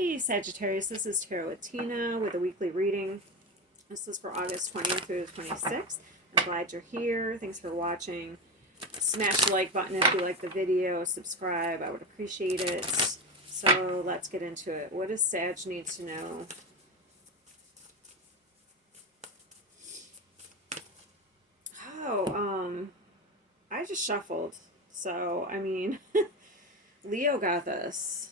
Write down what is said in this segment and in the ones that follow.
Hey Sagittarius, this is Tarot with Tina with a weekly reading. This is for August 20th through the 26th. I'm glad you're here. Thanks for watching. Smash the like button if you like the video. Subscribe. I would appreciate it. So let's get into it. What does Sag need to know? Oh, I just shuffled. So, I mean, Leo got this.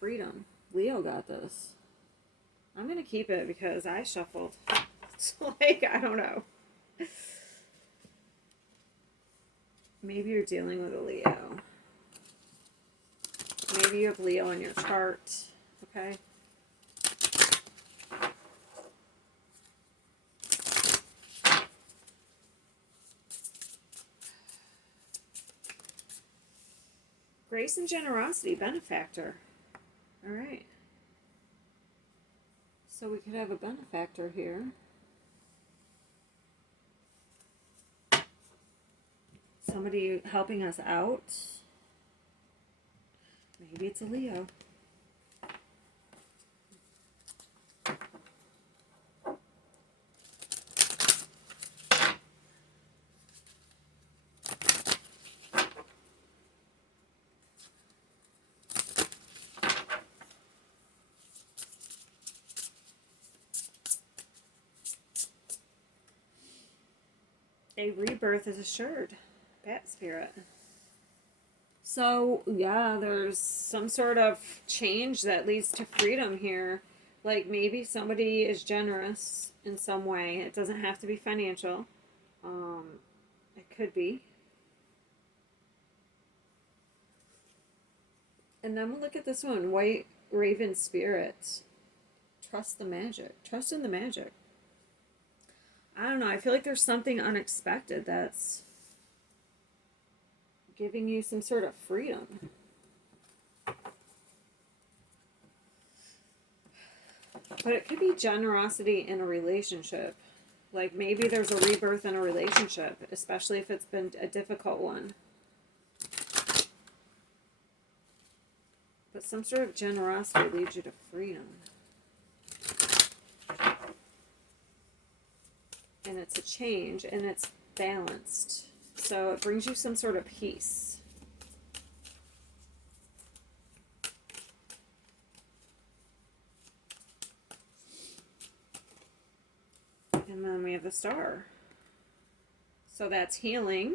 Freedom. Leo got this. I'm going to keep it because I shuffled. It's like, I don't know. Maybe you're dealing with a Leo. Maybe you have Leo in your chart. Okay. Grace and generosity, benefactor. All right. So we could have a benefactor here. Somebody helping us out. Maybe it's a Leo. A rebirth is assured. Bat spirit. So, yeah, there's some sort of change that leads to freedom here. Like maybe somebody is generous in some way. It doesn't have to be financial. It could be. And then we'll look at this one. White Raven Spirit. Trust the magic. Trust in the magic. I don't know. I feel like there's something unexpected that's giving you some sort of freedom. But it could be generosity in a relationship. Like maybe there's a rebirth in a relationship, especially if it's been a difficult one. But some sort of generosity leads you to freedom. And it's a change, and it's balanced. So it brings you some sort of peace. And then we have the Star. So that's healing.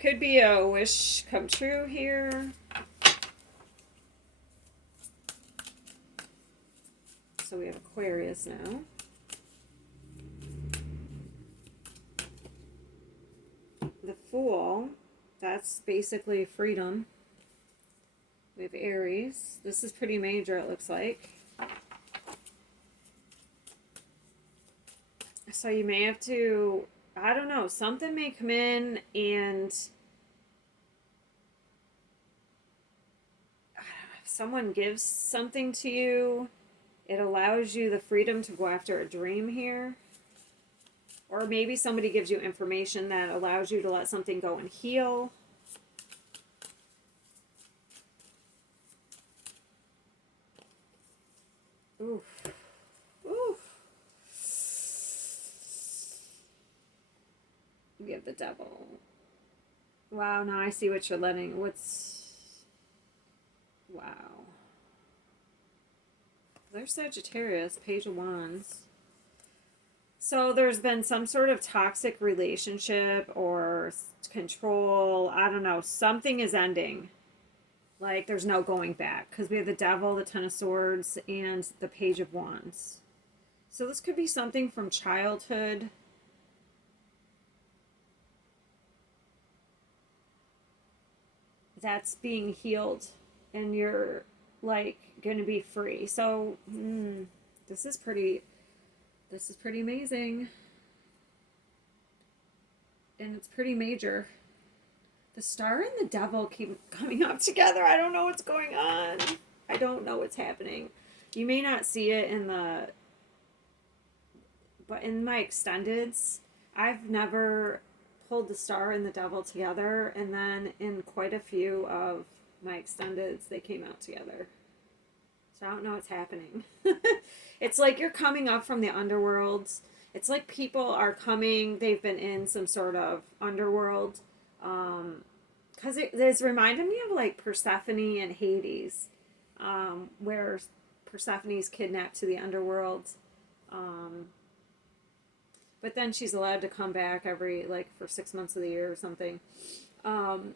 Could be a wish come true here. So we have Aquarius now. The Fool, that's basically freedom. We have Aries. This is pretty major, it looks like. So you may have to, I don't know, something may come in and if someone gives something to you, it allows you the freedom to go after a dream here. Or maybe somebody gives you information that allows you to let something go and heal. Oof. Oof. We have the Devil. Wow, now I see what you're letting. Wow. There's Sagittarius, Page of Wands. So there's been some sort of toxic relationship or control. I don't know. Something is ending. Like there's no going back. Because we have the Devil, the Ten of Swords, and the Page of Wands. So this could be something from childhood. That's being healed. And you're like going to be free. So this is pretty amazing. And it's pretty major. The Star and the Devil keep coming up together. I don't know what's going on. I don't know what's happening. You may not see it but in my extendeds, I've never pulled the Star and the Devil together. And then in quite a few of my extendeds, they came out together. So I don't know what's happening. It's like you're coming up from the underworld. It's like people are coming, they've been in some sort of underworld. Because it's reminded me of like Persephone and Hades, where Persephone's kidnapped to the underworld. Um, but then she's allowed to come back every, like, for 6 months of the year or something. Um,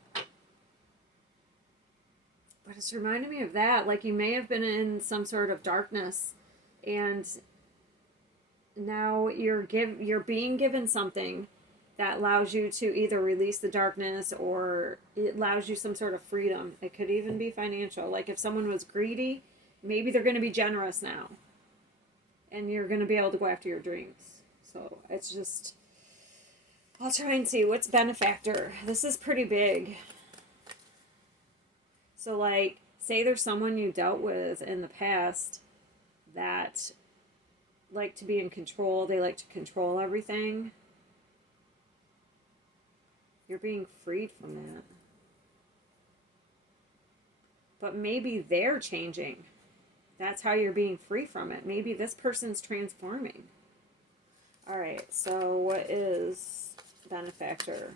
but it's reminding me of that. Like, you may have been in some sort of darkness, and now you're being given something that allows you to either release the darkness, or it allows you some sort of freedom. It could even be financial. Like, if someone was greedy, maybe they're going to be generous now, and you're going to be able to go after your dreams. So it's just, I'll try and see what's benefactor. This is pretty big. So, like, say there's someone you dealt with in the past that like to be in control. They like to control everything. You're being freed from that. But maybe they're changing. That's how you're being free from it. Maybe this person's transforming. All right, so what is benefactor?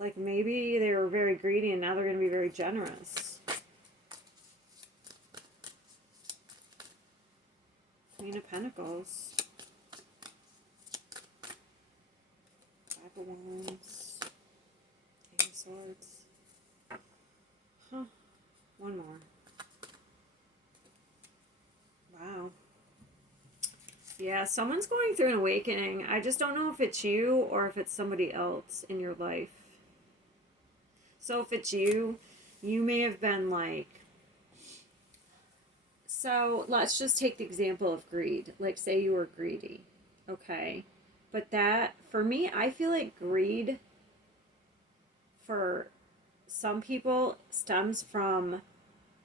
Like, maybe they were very greedy and now they're going to be very generous. Queen of Pentacles. Five of Wands. Eight of Swords. Huh. One more. Wow. Yeah, someone's going through an awakening. I just don't know if it's you or if it's somebody else in your life. So if it's you, you may have been like... So let's just take the example of greed. Like, say you were greedy. Okay. But that, for me, I feel like greed for some people stems from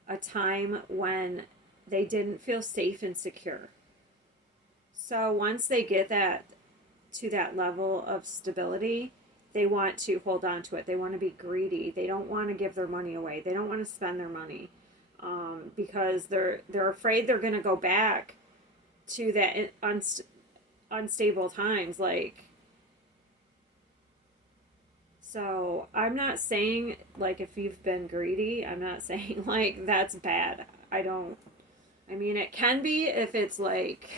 a time when they didn't feel safe and secure. So once they get that to that level of stability, they want to hold on to it. They want to be greedy. They don't want to give their money away. They don't want to spend their money, because they're afraid they're going to go back to that unstable times. Like, so I'm not saying, like, if you've been greedy, I'm not saying like that's bad. I mean, it can be if it's like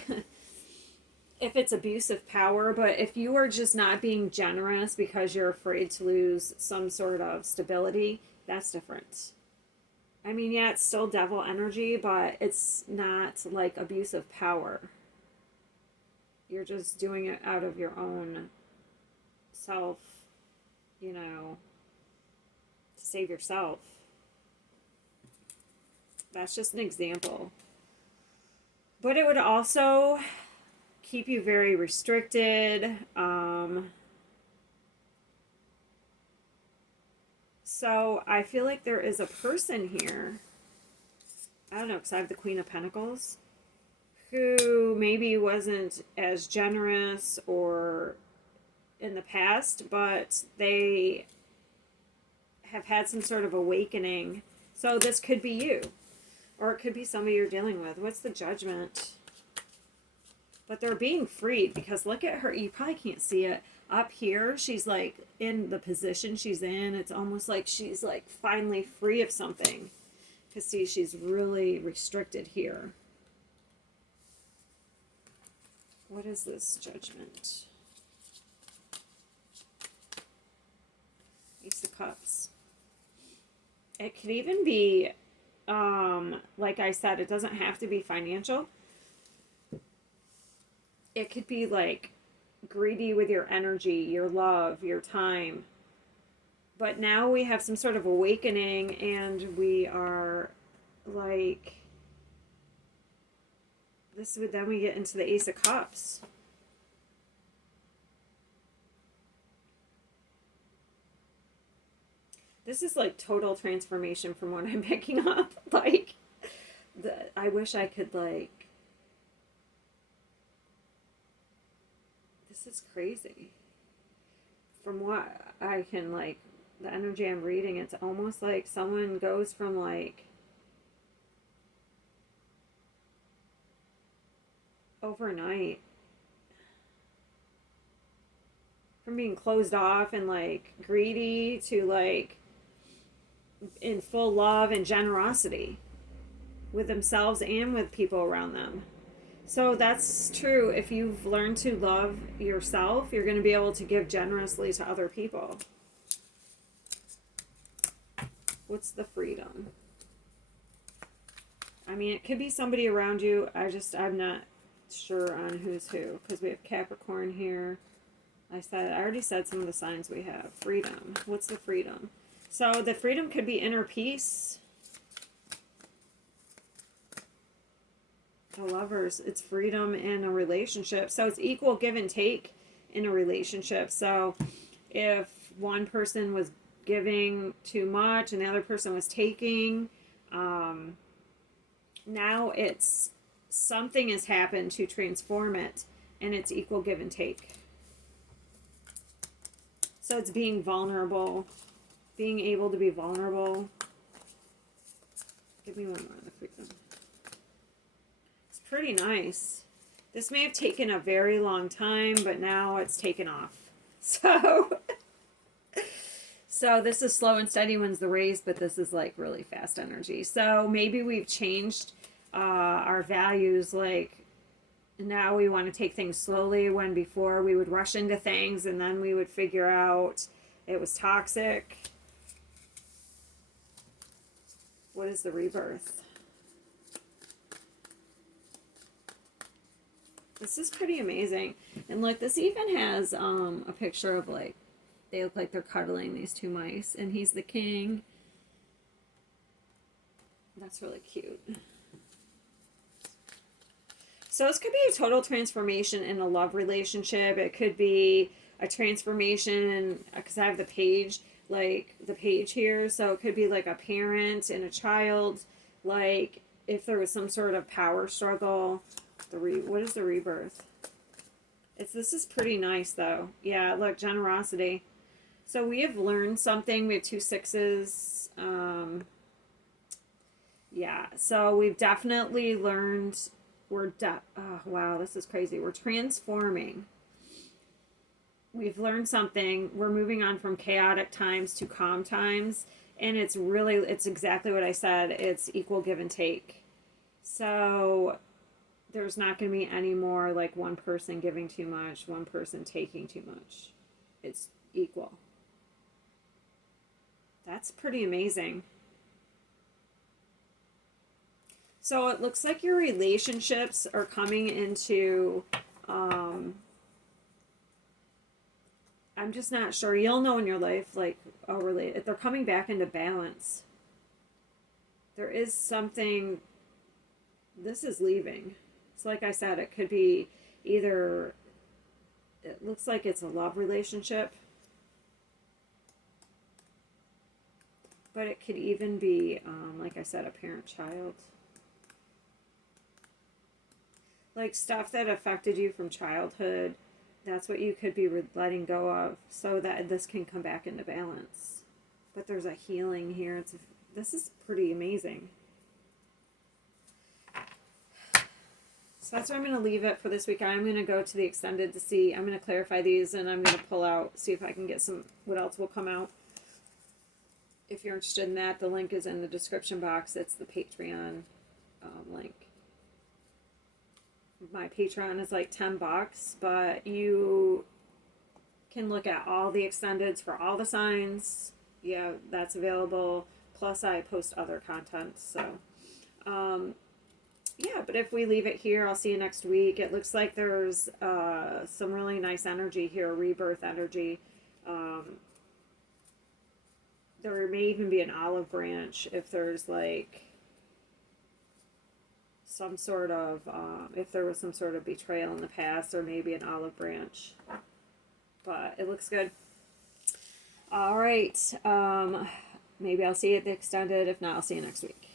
if it's abuse of power, but if you are just not being generous because you're afraid to lose some sort of stability, that's different. I mean, yeah, it's still devil energy, but it's not like abuse of power. You're just doing it out of your own self, to save yourself. That's just an example. But it would also keep you very restricted. So I feel like there is a person here, I don't know, because I have the Queen of Pentacles, who maybe wasn't as generous or in the past, but they have had some sort of awakening. So this could be you, or it could be somebody you're dealing with. What's the Judgment? But they're being freed, because look at her. You probably can't see it. Up here, she's like in the position she's in. It's almost like she's like finally free of something. Because see, she's really restricted here. What is this Judgment? Ace of Cups. It could even be, like I said, it doesn't have to be financial. It could be like greedy with your energy, your love, your time. But now we have some sort of awakening, and we are like, then we get into the Ace of Cups. This is like total transformation from what I'm picking up. Like, I wish I could like, this is crazy. From what I can like the energy I'm reading, it's almost like someone goes from like overnight, from being closed off and like greedy to like in full love and generosity with themselves and with people around them. So that's true. If you've learned to love yourself, you're going to be able to give generously to other people. What's the freedom? I mean, it could be somebody around you. I'm not sure on who's who, because we have Capricorn here. I already said some of the signs we have. Freedom. What's the freedom? So the freedom could be inner peace. The Lovers, it's freedom in a relationship. So it's equal give and take in a relationship. So if one person was giving too much and the other person was taking, now it's something has happened to transform it, and it's equal give and take. So it's being vulnerable, being able to be vulnerable. Give me one more of the freedom. It's pretty nice. This may have taken a very long time, but now it's taken off. So this is slow and steady wins the race, but this is like really fast energy. So maybe we've changed our values. Like now we want to take things slowly, when before we would rush into things and then we would figure out it was toxic. What is the rebirth? This is pretty amazing. And look, this even has a picture of like, they look like they're cuddling, these two mice, and he's the king. That's really cute. So this could be a total transformation in a love relationship. It could be a transformation, because I have the page, like the page here. So it could be like a parent and a child. Like if there was some sort of power struggle. What is the rebirth? This is pretty nice though. Yeah, look, generosity. So we have learned something. We have 2 6s. Yeah, so we've definitely learned. Oh, wow, this is crazy. We're transforming. We've learned something. We're moving on from chaotic times to calm times. And it's exactly what I said. It's equal give and take. So there's not going to be any more like one person giving too much, one person taking too much. It's equal. That's pretty amazing. So it looks like your relationships are coming into, I'm just not sure. You'll know in your life, like, they're coming back into balance. There is something, this is leaving. So like I said, it could be either, it looks like it's a love relationship, but it could even be, like I said, a parent-child. Like stuff that affected you from childhood, that's what you could be letting go of so that this can come back into balance. But there's a healing here. This is pretty amazing. So that's where I'm going to leave it for this week. I'm going to go to the extended to see. I'm going to clarify these, and I'm going to pull out, see if I can get what else will come out. If you're interested in that, the link is in the description box. It's the Patreon link. My Patreon is like $10, but you can look at all the extendeds for all the signs. Yeah, that's available. Plus, I post other content. So, yeah, but if we leave it here, I'll see you next week. It looks like there's some really nice energy here, rebirth energy. There may even be an olive branch if there's like some sort of, if there was some sort of betrayal in the past, or maybe an olive branch. But it looks good. All right. Maybe I'll see you at the extended. If not, I'll see you next week.